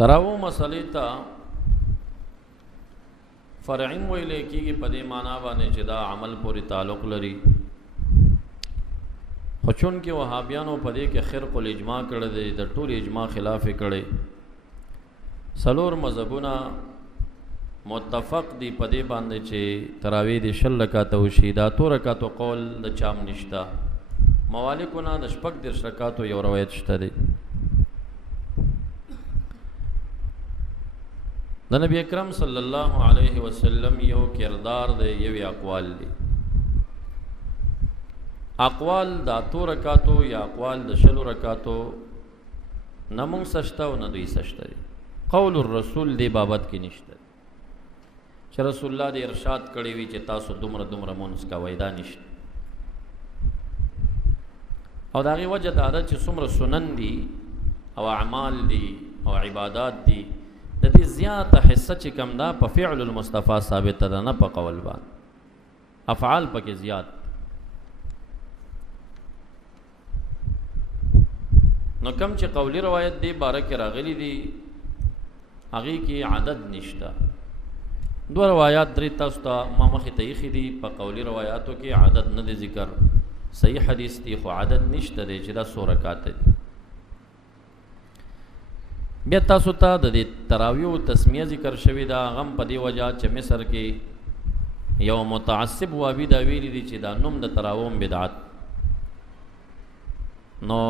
تراو مسئلې ته فرعی ویل کېږي په دې معنا باندې چې دا عمل پورې تعلق لري، خو چون کې وهابیانو په دې کې خرق الاجماع کړی دی، د ټول اجماع خلاف کړی. څلور مذهبونه متفق دي په دې باندې چې تراویح د 20 رکعاته وشي. دا 2 رکعاتو قول د چام نشته. موالکونه د 14 رکعاتو یو روایت شته دی. د نبی اکرم صلی الله علیه وسلم یو کردار دی، یو اقوال دی. اقوال د 2 رکعاتو یا اقوال د 20 رکعاتو نه مونږ سشته او نه دوی سشته دی. قول الرسول دی بابت کې نشته چې رسول الله دې ارشاد کړی وي چې تاسو دومره مونږ کوئ، دا نشته. او د هغې وجه دا ده چې څومره سنن دي او اعمال دي او عبادات دي، د دې زیاته حصه چې کم ده په فعل المصطفی ثابته ده، نه په قول باندې. افعال پکې زیات. نو کم چې قولی روایت دی باره کې راغلی دي هغې کې عدد نشته. 2 روایات 3 تاسو ته ما مخې ته ایښي دي. په قولی روایاتو کې عدد نه دی ذکر، صحیح حدیث دی خو عدد نشته دی چې دا 100 رکعات دی. بیا تاسو ته د دې تراویح تسمیه ذکر شوی دا غم په دې وجه چې مصر کې یو متعصب وابي دا ویلي دي چې دا نوم د تراویح بدعت، نو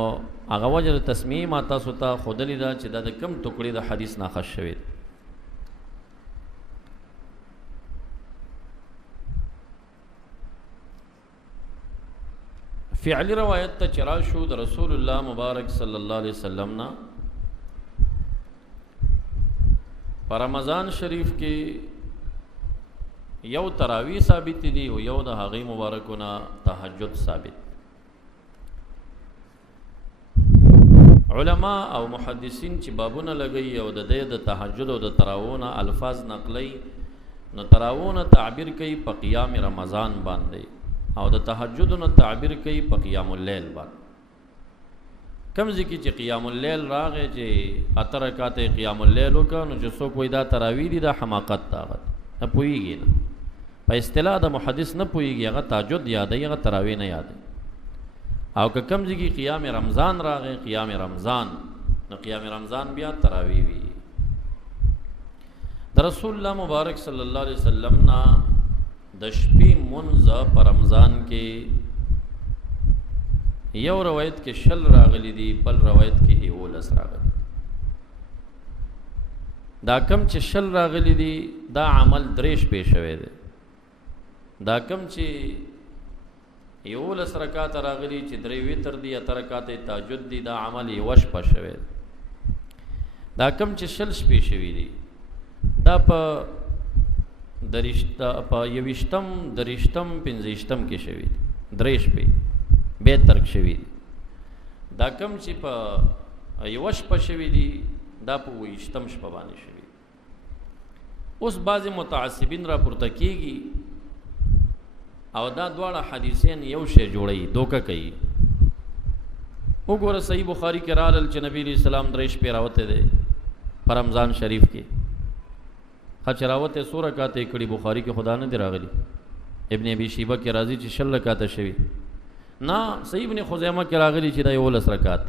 هغه وجه د تسمیه ما تاسو ته ښودلې ده چې دا د کم ټوکړې د حدیث نه اخذ شوی دی. فعلی روایت ته چې راشو د رسول الله مبارک صلی الله علیه وسلم نه په رمضان شریف کې یو تراویح ثابت دي او یو د هغې مبارکونه تهجد ثابت. علما او محدثین چې بابونه لګي او د دې د تهجد او د تراویح نه الفاظ نقلی، نو تراویح نه تعبیر کوي په قیام رمضان باندې او د تهجد نه تعبیر کوي په قیام اللیل باندې. کم ځکه چې قیام اللیل راغی چې 8 رکعات قیام اللیل وکړه، نو چې څوک وایي دا تراویح دي دا حماقت ده، نه پوهېږي، نه په اصطلاح د محدث نه پوهېږي، هغه تهجد یادوي، هغه تراویح نه یادوي. او که کم ځکه قیام رمضان راغی، قیام رمضان، نو قیام رمضان بیا تراویح وي. د رسول الله مبارک صلی الله علیه وسلم نه د شپې منځ په رمضان کې یو روایت کې 20 راغلی دي، بل روایت کې 11 راغلی. دا کم چې 20 راغلی دي دا عمل 3 شپې شوی دی. دا کم چې 11 رکعات راغلی چې 3 وتر دي، 8 رکعات تهجد دي، دا عمل 1 شپه شوی دی. دا کم چې 20 شپې شوی دي دا په 21م 25م کې شوی دی، 3 شپې بے ترک شوی دی. دا کم چې په 1 شپه شوی دی دا په 20م شپه باندې شوی. اوس بعضې متعصبین را پورته کېږي او دا دواړه حدیثین یو شی جوړوي، دوکه کوي. وګوره صحیح بخاری کې راغلل چې نبی علیہ السلام 3 شپې راوتی دی په رمضان شریف کې. چې راوتی 100 رکعات یې کړي، بخاری کې خدا نه دی راغلی. ابن ابي شیبه کې راځي چې 20 رکعاته شوي، نه صحیح ابن خزیمه کې راغلی چې دا 11 رکعات.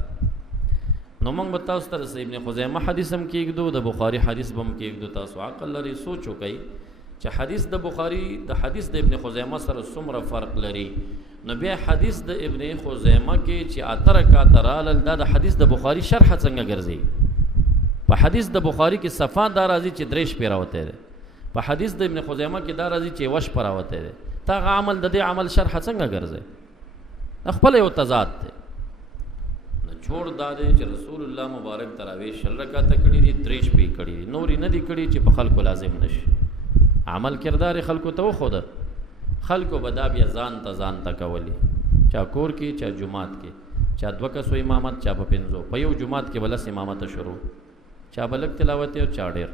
نو موږ به تاسو ته صحیح ابن خزیمه حدیث هم کېږدو، د بخاري حدیث به هم کېږدو. تاسو عقل لري، سوچ وکئ چې حدیث د بخاري د حدیث د ابن خزیمه سره څومره فرق لري. نو بیا حدیث د ابن خزیمه کې چې 8 رکعات رالل، دا د حدیث د بخاري شرح څنګه ګرځي؟ په حدیث د بخاری کې صفا دا راځي چې 3 شپې راوتی دی، په حدیث د ابن خزیمه کې دا راځي چې 1 شپه راوتی دی. تا هغه عمل د دې عمل شرح څنګه ګرځي؟ خپل یو تضاد دی. نو جوړ دا دی چې رسول الله مبارک تراویح 20 رکعاته کړي دي، 3 شپې کړي دي، نورې نه دي کړي چې په خلکو لازم نشي. عمل کردار خلکو ته وښوده، خلکو به دا بیا ځان ته کولی، چا کور کې، چا جومات کې، چا 2 کسو امامت، چا په 5، په یو جومات کې به 10 امامته شروع، چا به لږ تلاوت او چا ډېر.